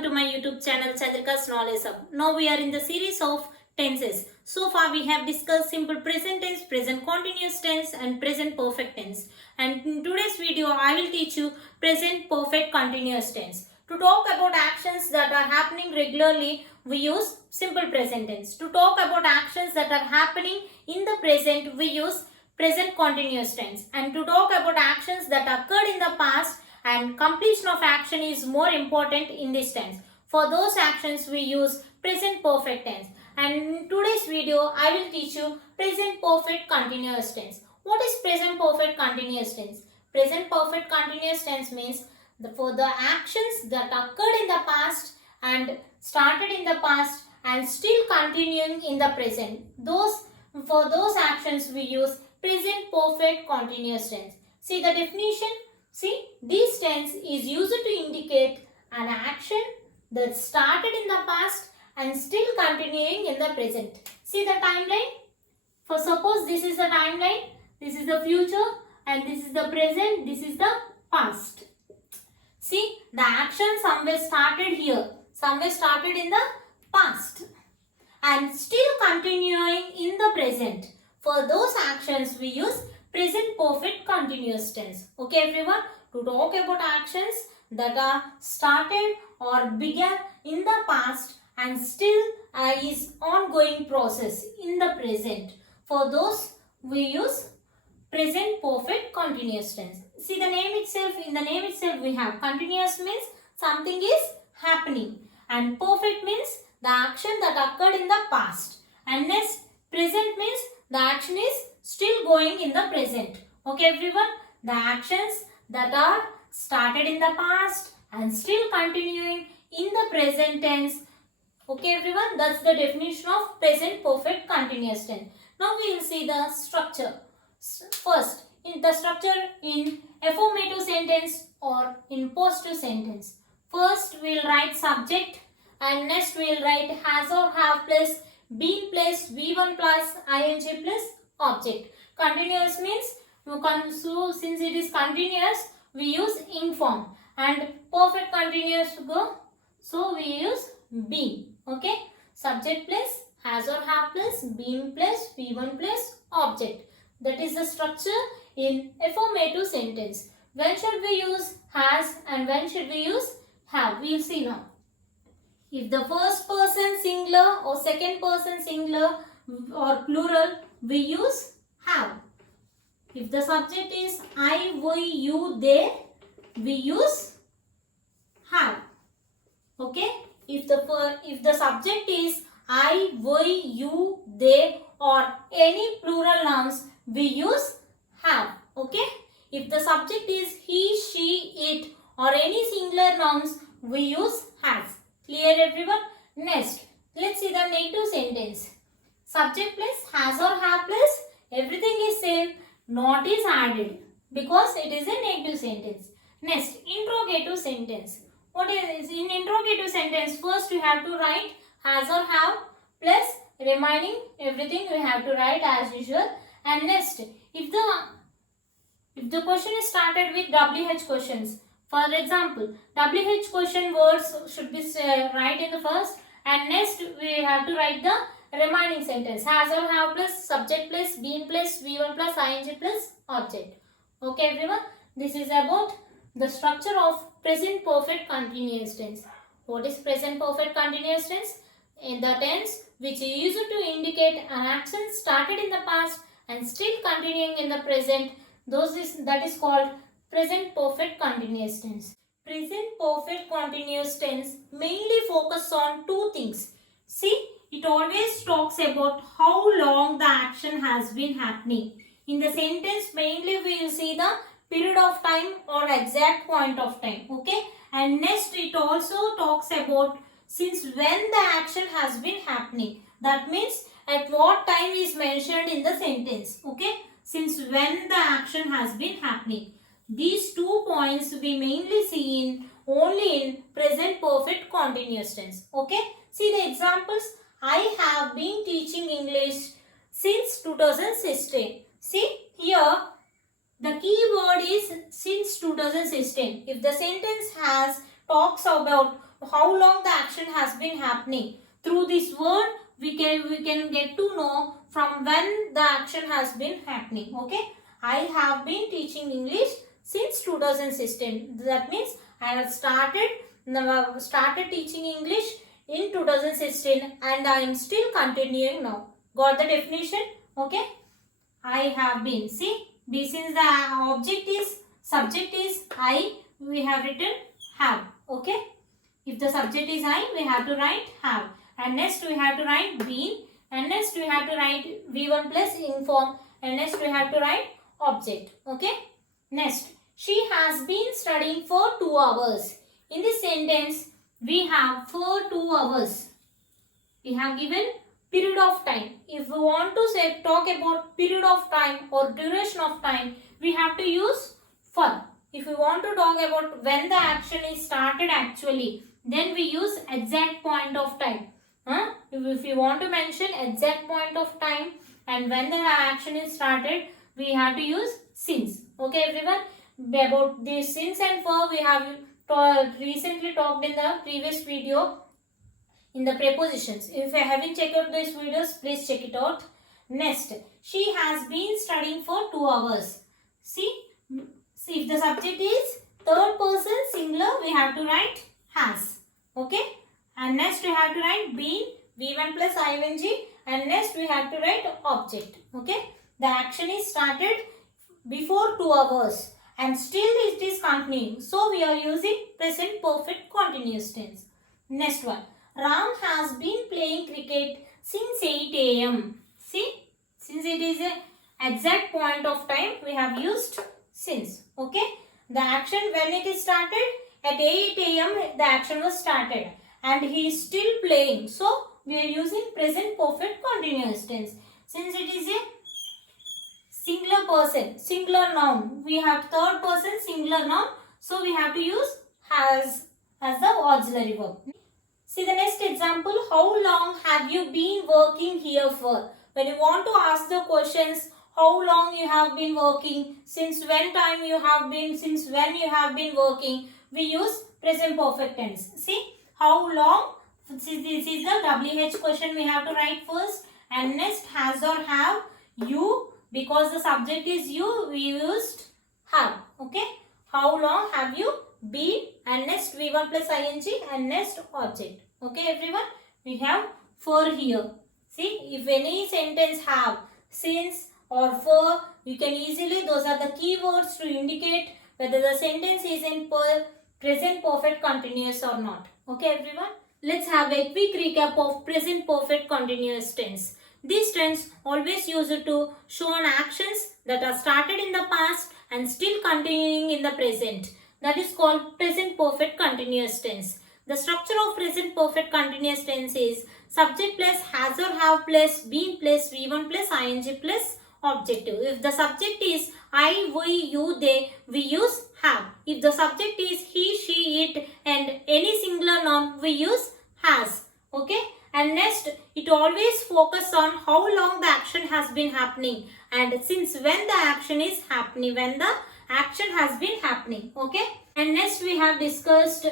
welcome to my YouTube channel Chandrika's Knowledge Hub. Now we are in the series of tenses. So far we have discussed simple present tense, present continuous tense and present perfect tense. And in today's video I will teach you present perfect continuous tense. To talk about actions that are happening regularly, we use simple present tense. To talk about actions that are happening in the present, we use present continuous tense. And to talk about actions that occurred in the past and completion of action is more important in this tense. For those actions, we use present perfect tense. And in today's video, I will teach you present perfect continuous tense. What is present perfect continuous tense? Present perfect continuous tense means for the actions that occurred in the past and started in the past and still continuing in the present. For those actions we use present perfect continuous tense. See the definition. See, this tense is used to indicate an action that started in the past and still continuing in the present. See the timeline. For suppose this is the timeline, this is the future and this is the present, this is the past. See, the action somewhere started here, somewhere started in the past and still continuing in the present. For those actions we use present perfect continuous tense. Okay everyone, to talk about actions that are started or began in the past and still is ongoing process in the present. For those we use present perfect continuous tense. See the name itself, in the name itself we have continuous means something is happening and perfect means the action that occurred in the past and next present means the action is still going in the present. Okay everyone, the actions that are started in the past and still continuing in the present tense. Okay everyone, that's the definition of present perfect continuous tense. Now we will see the structure. First, in the structure in affirmative sentence or in positive sentence. First we will write subject and next we will write has or have plus been plus V1 plus ing plus object. Continuous means, so since it is continuous, we use ing form and perfect continuous go, so we use been. Okay, subject plus has or have plus been plus V1 plus object. That is the structure in affirmative sentence. When should we use has and when should we use have? We will see now. If the first person singular or second person singular or plural, we use have. If the subject is I, we, you, they, we use have. Okay. If the subject is I, we, you, they or any plural nouns, we use have. Okay. If the subject is he, she, it or any singular nouns, we use has. Clear everyone? Next, let's see the negative sentence. Subject plus has or have plus everything is same, not is added because it is a negative sentence. Next, interrogative sentence. What is in interrogative sentence? First you have to write has or have plus remaining everything we have to write as usual. And next, if the question is started with WH questions, for example, WH question words should be right in the first and next we have to write the remaining sentence has or have plus subject plus been plus V1 plus ing plus object. Okay everyone, this is about the structure of present perfect continuous tense. What is present perfect continuous tense? In the tense which is used to indicate an action started in the past and still continuing in the present. That is called present perfect continuous tense. Present perfect continuous tense mainly focus on two things. See, it always talks about how long the action has been happening. In the sentence mainly we will see the period of time or exact point of time. Okay. And next it also talks about since when the action has been happening. That means at what time is mentioned in the sentence. Okay. Since when the action has been happening. These 2 points we mainly see in only in present perfect continuous tense. Okay. See the examples. I have been teaching English since 2016. See here the key word is since 2016. If the sentence talks about how long the action has been happening. Through this word, we can get to know from when the action has been happening. Okay, I have been teaching English since 2016. That means I have started teaching English in 2016 and I am still continuing now. Got the definition? Okay, I have been. See, since the object is, subject is I, we have written have. Okay, if the subject is I, we have to write have, and next we have to write been, and next we have to write V1 plus inform, and next we have to write object. Okay, next, she has been studying for 2 hours. In this sentence, we have for 2 hours. We have given period of time. If we want to say talk about period of time or duration of time, we have to use for. If we want to talk about when the action is started actually, then we use exact point of time. If you want to mention exact point of time and when the action is started, we have to use since. Okay everyone, about this since and for we have recently talked in the previous video in the prepositions. If you haven't checked out these videos, please check it out. Next, she has been studying for 2 hours. See, if the subject is third person singular, we have to write has. Okay, and next we have to write been, V1 plus ing, and next we have to write object. Okay, the action is started before 2 hours and still it is continuing. So we are using present perfect continuous tense. Next one, Ram has been playing cricket since 8 a.m. See, since it is an exact point of time, we have used since. Okay, the action when it is started at 8 a.m. the action was started and he is still playing. So we are using present perfect continuous tense. Since it is a singular person, singular noun, we have third person singular noun, so we have to use has as the auxiliary verb. See the next example, how long have you been working here for? When you want to ask the questions, how long you have been working, since when time you have been, since when you have been working, we use present perfect tense. See, how long, see, this is the WH question we have to write first, and next has or have, you, because the subject is you, we used have. Okay, how long have you been, and next V1 plus ing, and next object. Okay everyone, we have for here. See, if any sentence have since or for, you can easily, those are the keywords to indicate whether the sentence is in present perfect continuous or not. Okay everyone, let's have a quick recap of present perfect continuous tense. This tense always used to show on actions that are started in the past and still continuing in the present. That is called present perfect continuous tense. The structure of present perfect continuous tense is subject plus has or have plus been plus V1 plus ing plus objective. If the subject is I, we, you, they, we use have. If the subject is he, she, it and any singular noun, we use has. Okay, and next it always focus on how long the action has been happening and since when the action is happening, when the action has been happening. Okay, and next we have discussed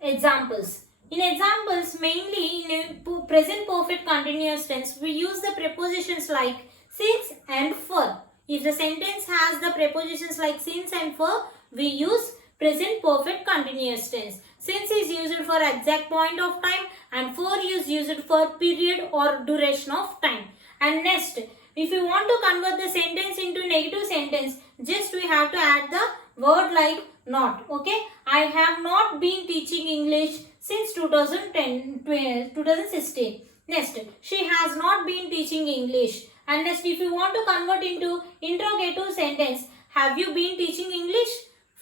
examples. In examples, mainly in a present perfect continuous tense, we use the prepositions like since and for. If the sentence has the prepositions like since and for, we use present perfect continuous tense. Since is used for exact point of time and for is used for period or duration of time. And next, if you want to convert the sentence into negative sentence, just we have to add the word like not. Okay, I have not been teaching English since 2016. Next, she has not been teaching English. And next, if you want to convert into interrogative sentence, have you been teaching English?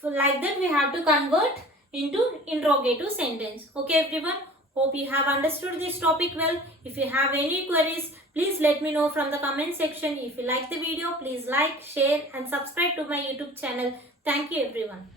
So like that we have to convert into interrogative sentence. Okay everyone, hope you have understood this topic well. If you have any queries, please let me know from the comment section. If you like the video, please like, share and subscribe to my YouTube channel. Thank you everyone.